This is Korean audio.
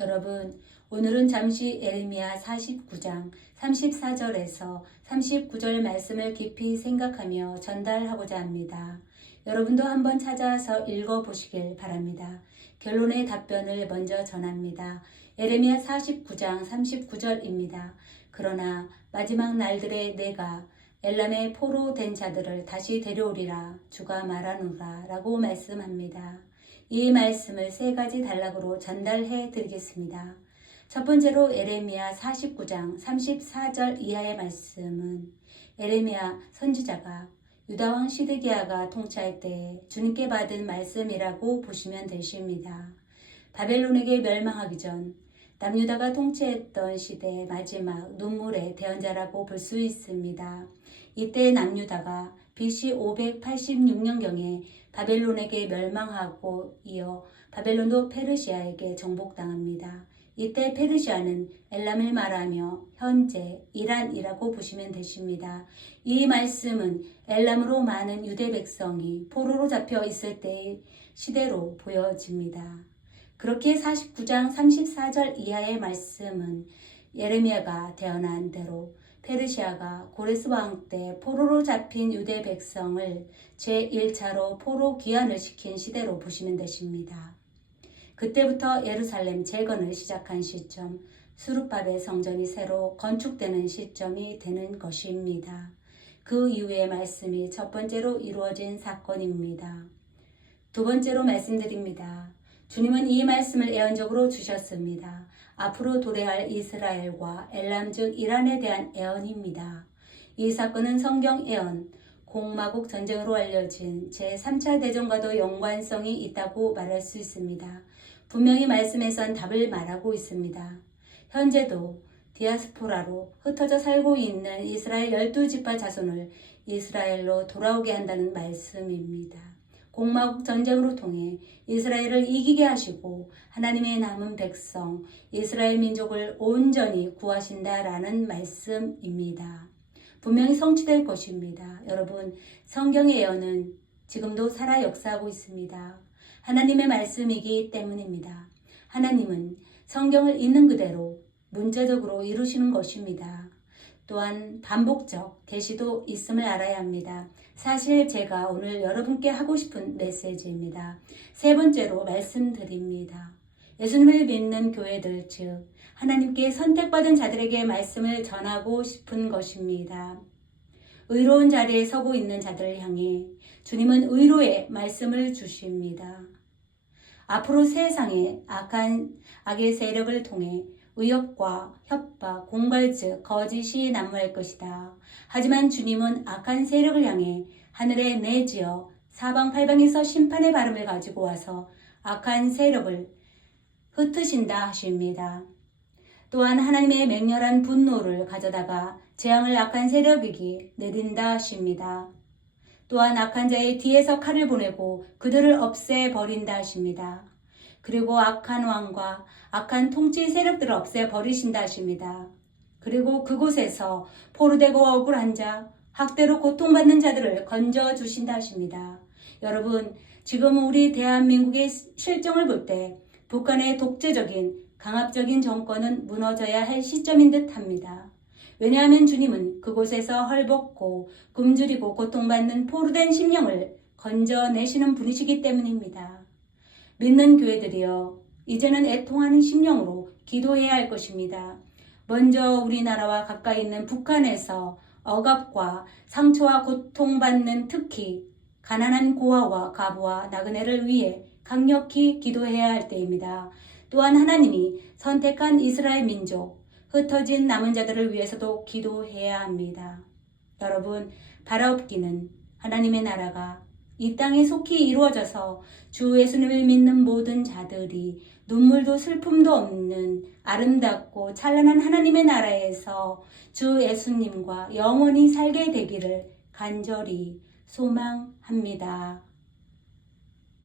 여러분, 오늘은 잠시 예레미야 49장 34절에서 39절 말씀을 깊이 생각하며 전달하고자 합니다. 여러분도 한번 찾아서 읽어보시길 바랍니다. 결론의 답변을 먼저 전합니다. 예레미야 49장 39절입니다. 그러나 마지막 날들에 내가 엘람의 포로 된 자들을 다시 데려오리라 주가 말하노라 라고 말씀합니다. 이 말씀을 세 가지 단락으로 전달해 드리겠습니다. 첫 번째로 예레미야 49장 34절 이하의 말씀은 예레미야 선지자가 유다왕 시드기야가 통치할 때 주님께 받은 말씀이라고 보시면 되십니다. 바벨론에게 멸망하기 전 남유다가 통치했던 시대의 마지막 눈물의 대언자라고 볼 수 있습니다. 이때 남유다가 BC 586년경에 바벨론에게 멸망하고 이어 바벨론도 페르시아에게 정복당합니다. 이때 페르시아는 엘람을 말하며 현재 이란이라고 보시면 되십니다. 이 말씀은 엘람으로 많은 유대 백성이 포로로 잡혀 있을 때의 시대로 보여집니다. 그렇게 49장 34절 이하의 말씀은 예레미야가 태어난 대로 페르시아가 고레스 왕 때 포로로 잡힌 유대 백성을 제1차로 포로 귀환을 시킨 시대로 보시면 되십니다. 그때부터 예루살렘 재건을 시작한 시점, 수르바벨 성전이 새로 건축되는 시점이 되는 것입니다. 그 이후의 말씀이 첫 번째로 이루어진 사건입니다. 두 번째로 말씀드립니다. 주님은 이 말씀을 예언적으로 주셨습니다. 앞으로 도래할 이스라엘과 엘람 즉 이란에 대한 예언입니다. 이 사건은 성경 예언, 공마국 전쟁으로 알려진 제3차 대전과도 연관성이 있다고 말할 수 있습니다. 분명히 말씀에선 답을 말하고 있습니다. 현재도 디아스포라로 흩어져 살고 있는 이스라엘 12지파 자손을 이스라엘로 돌아오게 한다는 말씀입니다. 공마국 전쟁으로 통해 이스라엘을 이기게 하시고 하나님의 남은 백성 이스라엘 민족을 온전히 구하신다라는 말씀입니다. 분명히 성취될 것입니다. 여러분, 성경의 예언은 지금도 살아 역사하고 있습니다. 하나님의 말씀이기 때문입니다. 하나님은 성경을 있는 그대로 문자적으로 이루시는 것입니다. 또한 반복적 계시도 있음을 알아야 합니다. 사실 제가 오늘 여러분께 하고 싶은 메시지입니다. 세 번째로 말씀드립니다. 예수님을 믿는 교회들 즉 하나님께 선택받은 자들에게 말씀을 전하고 싶은 것입니다. 의로운 자리에 서고 있는 자들을 향해 주님은 의로의 말씀을 주십니다. 앞으로 세상에 악의 세력을 통해 의협과 협박, 공갈 즉 거짓이 난무할 것이다. 하지만 주님은 악한 세력을 향해 하늘에 내지어 사방팔방에서 심판의 발음을 가지고 와서 악한 세력을 흩으신다 하십니다. 또한 하나님의 맹렬한 분노를 가져다가 재앙을 악한 세력에게 내린다 하십니다. 또한 악한 자의 뒤에서 칼을 보내고 그들을 없애버린다 하십니다. 그리고 악한 왕과 악한 통치 세력들을 없애버리신다 하십니다. 그리고 그곳에서 포로되고 억울한 자, 학대로 고통받는 자들을 건져주신다 하십니다. 여러분, 지금 우리 대한민국의 실정을 볼 때 북한의 독재적인 강압적인 정권은 무너져야 할 시점인 듯 합니다. 왜냐하면 주님은 그곳에서 헐벗고 굶주리고 고통받는 포로된 심령을 건져내시는 분이시기 때문입니다. 믿는 교회들이여, 이제는 애통하는 심령으로 기도해야 할 것입니다. 먼저 우리나라와 가까이 있는 북한에서 억압과 상처와 고통받는 특히 가난한 고아와 가부와 나그네를 위해 강력히 기도해야 할 때입니다. 또한 하나님이 선택한 이스라엘 민족, 흩어진 남은 자들을 위해서도 기도해야 합니다. 여러분, 바라옵기는 하나님의 나라가 이 땅에 속히 이루어져서 주 예수님을 믿는 모든 자들이 눈물도 슬픔도 없는 아름답고 찬란한 하나님의 나라에서 주 예수님과 영원히 살게 되기를 간절히 소망합니다.